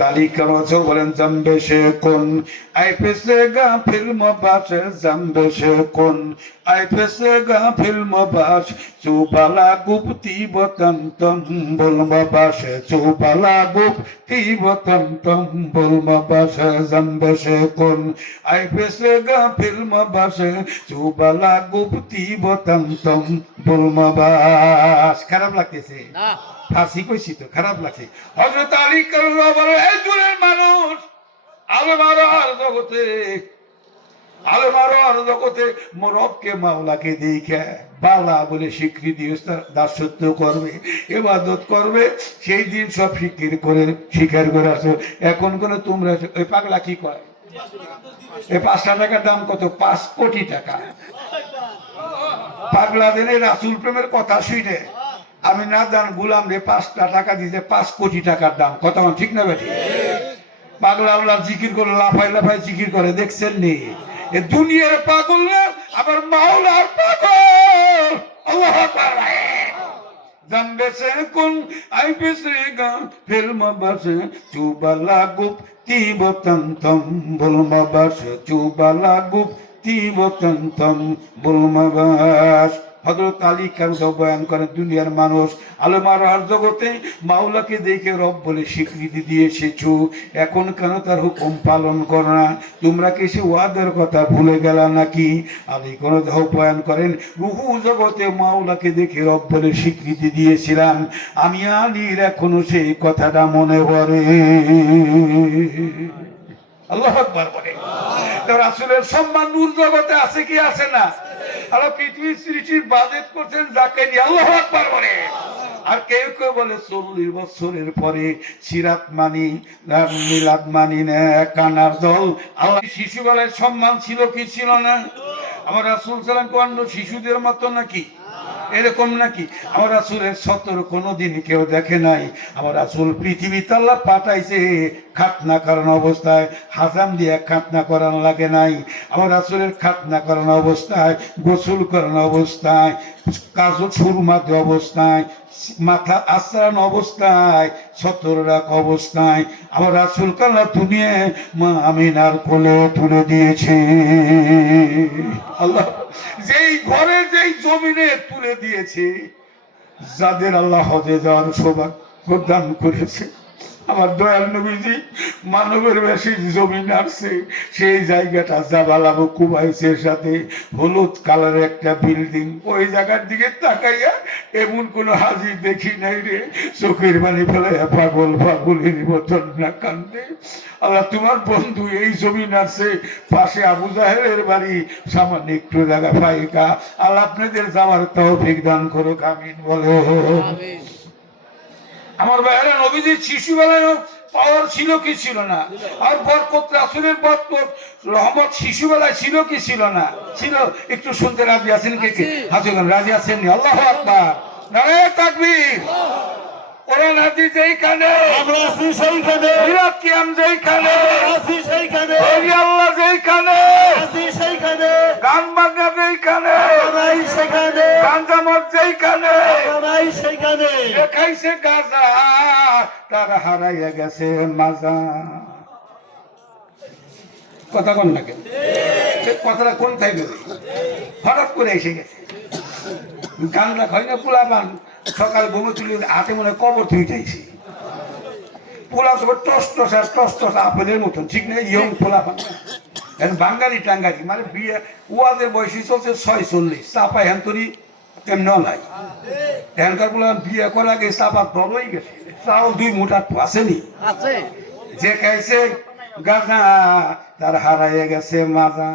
তালিকা বছর বলেন জম্বে সে কোন আই পেছে গা ফিল্ম বাসে জম্বে সে কোন আই পেছে গা ফিল্ম বাস চুবালা গুপ্তি বতন্তম বলমা বাসে চুবালা গুপ্তি বতন্তম বলমা বাসে জম্বে সে কোন আই পেছে গা ফিল্ম বাসে চুবালা গুপ্তি বতন্তম বলমা বাস। খারাপ লাগতেছে না? ফাঁসি কইছি তো, খারাপ লাগছে। হযরত আলী কারাল্লাহু বলে এই যুগের মানুষ আলমার জগতে মরবকে মাওলাকে দেখে বালা বলে স্বীকৃতি দাসত্ব করবে, ইবাদত করবে, সেই দিন সব স্বীকার করে আসো। এখন কোন তোমরা ওই পাগলা কি করে এই 5টা টাকার দাম কত? 5 কোটি টাকা। পাগলা দিনে রাসূল প্রেমের কথা শুনে আমি না জান গুলাম রে 5টা টাকা দিতে 5 কোটি টাকার দাম। কথা ঠিক না বেটি? পাগলা আল্লাহর জিকির করে লাফাই লাফাই জিকির করে, দেখছেন নি? এ দুনিয়ার পাগল না, আবার মাওলার পাগল। আল্লাহু আকবার। জম্বে সে কোন আই পেছে গা ফিল্ম বাসে চুবালা গুপ্তি বতন্তম বলমা বাসে চুবালা গুপ্তি বতন্তম বলমা বাস। হযরত আলী কারাল্লাহু বয়ান করেন দুনিয়ার মানুষ আলমার জগতে মাওলাকে দেখে রব বলে স্বীকৃতি দিয়ে এসেছো, এখন কেন তার হুকুম পালন করো না? তোমরা কি সে ওয়াদার কথা ভুলে গেলা নাকি? আলী কারাল্লাহু বয়ান করেন রুহু জগতে মাওলাকে দেখে রব বলে স্বীকৃতি দিয়েছিলাম, আমি আলীর এখনো সেই কথাটা মনে পড়ে। আল্লাহু আকবার বলে। তো রাসূলের সম্মান নূর জগতে আছে কি আছে না? আর পৃথিবীর সৃষ্টির বাজেট করছেন যাকে নিয়ে। আল্লাহু আকবার বলে। আর কেউ কেউ বলে 40 বছরের পরে সিরাত মানি মিলাদ মানি না কানার দল। আল্লাহ শিশুবেলায় সম্মান ছিল কি ছিল না? আমার রাসূল সাল্লাল্লাহু আলাইহি ওয়াসাল্লাম শিশুদের মতো নাকি? এরকম নাকি? আমার রাসূলের 17 কোনোদিন কেউ দেখে নাই। আমার রাসূল পৃথিবীতে আল্লাহ পাঠাইছে খাতনা করানো অবস্থায়, হাজাম দিয়ে খাতনা করানো লাগে নাই। আমার রাসূলের খাতনা করানো অবস্থায়, গোসল করানো অবস্থায়, কাজল সুরমা দেওয়া অবস্থায়, মাথা আশ্রান অবস্থায়, 17 রাখ অবস্থায় আমার রাসূল কাল্লা দুনিয়া মা আমিনার কোলে তুলে দিয়েছে। আল্লাহ যেই ঘরে যেই জমিনে তুলে দিয়েছে, যাদের আল্লাহ হজে যাওয়ার সৌভাগ্য দান করেছে, আমার দয়াল নবীজি মানবের বেশি জমিন আসছে, সেই জায়গাটা জাবাল আবু কুবাইসের সাথে হলুদ কালারের একটা বিল্ডিং। ওই জায়গার দিকে তাকাইয়া এমন কোন হাজি দেখি নাই রে, চোখের পানি ফেলে পাগল পাগলের মতন না কান্দে। আল্লাহ তোমার বন্ধু এই জমিন আছে, পাশে আবু জাহেলের বাড়ি, সামান্য একটু জায়গা ফাইকা। আল্লাহ আপনাদের যাওয়ার তৌফিক দান করুক, আমিন বলো। আমার ভাইয়েরা নবীজির শিশুবেলায় পাওয়ার ছিল কি ছিল না? আর বরকত রাসূলের বরকত রহমত শিশুবেলায় ছিল কি ছিল না? ছিল। একটু শুনতে রাজি আছেন কে কে? হাজুগান রাজি আছেন? আল্লাহু আকবার, নারায়ে তাকবীর। কোরআন হাদিস যেইখানে আমরা আছি সেইখানে, মিলাদ কিয়াম যেইখানে আছি সেইখানে, ওলি আল্লাহ যেইখানে আছি সেইখানে, গান বাজনা যেইখানে নাই সেখানে, গাঁজা মদ যেইখানে নাই সেখানে, খাইছে গাঁজা তার হারাইয়া গেছে মাজা। কথা কোন না কেন? কথাটা কোন থাইবে? হঠাৎ করে এসে গেছে। গাঁজা খাই না পোলাপান, সকাল ঘুমে তুলে হাতে মনে কবর তুই চাইছি। পোলা তো টস টস আপেলের মতন, ঠিক না? ইয়ং পোলা বাঙ্গালি টাঙ্গালি, মানে বিয়ে ওয়াদের বয়সী চলছে 46, চাপা হ্যান্তরি কেমন নাই। এখানকার পোলা বিয়ে করার আগে চাপা বড়ই গেছে, চাউল 2 মুঠা আসেনি। যে খাইছে গাঁজা তার হারাইয়া গেছে মাজা।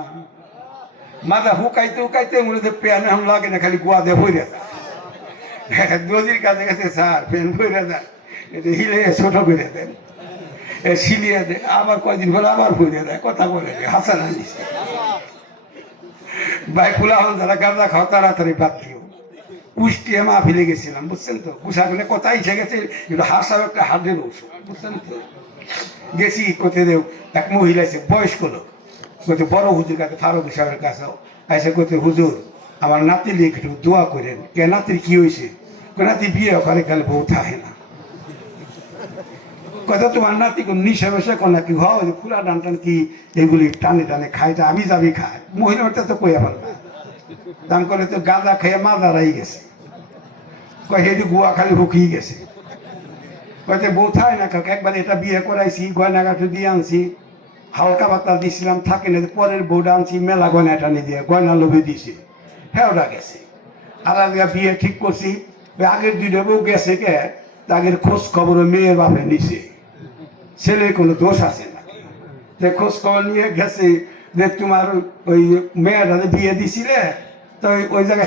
মাজা হুকাইতে হুকাইতে মনে হচ্ছে প্যান এখন লাগে না, খালি গোয়া দিয়ে ভরে যায়। দর্জির কাছে গেছে, স্যার প্যান ভরে যায়, এটা হিলে ছোট করে দেন, সিলিয়ে দেয়, আবার কয়দিন পরে আবার ভরে দেয়, কথা বলে হাসান আনিস। ভাই খোলা হল যারা গাঁজা খাও তাড়াতাড়ি বাদ দিও। কুষ্টিয়া মাহফিলে গেছিলাম, বুঝছেন তো? কুষা বলে কথা এসে গেছে, কিন্তু হাসাও একটা হার্টের ওষুধ, বুঝছেন তো? গেছি কোথে দেও, এক মহিলা আছে বয়স্ক লোক, কোথায় বড় হুজুর কাছে, ফারুক সাহেবের কাছেও এসে কোথায় হুজুর আমার নাতি লিয়ে একটু দোয়া করেন। কে নাতির কি হয়েছে? নাতি বিয়ে ওখানে গেলে বউ থাকে না। কথা তোমার নাতি কোন নিশা বেশা কোন কি হয় ফুলা ডান টান কি এগুলি টানে টানে খাইটা আমি যাবি খায় মহিলাটা তো কই আবার না দাম করে তো গাঁদা খেয়ে মাদারাই গেছে কয় হেঁটু গুয়া খালি হুকিয়ে গেছে কয়েছে বউ থায় না কাউকে একবার এটা বিয়ে করাইছি গয়নাগাঠু দিয়ে আনছি হালকা পাতা দিয়েছিলাম থাকে না পরের বউটা আনছি মেলা গয়না টানি দিয়ে গয়না লোভে দিয়েছি হ্যাঁ ওটা গেছে আর বিয়ে ঠিক করছি আগের দুইটা বউ গেছে কে আগের খোঁজ খবর মেয়ের বাপে নিছে ছেলের কোনো দোষ আছে নাকি যে খোঁজ খবর নিয়ে গেছে যে তোমার ওই মেয়েটা বিয়ে দিছিলে তো ওই জায়গায়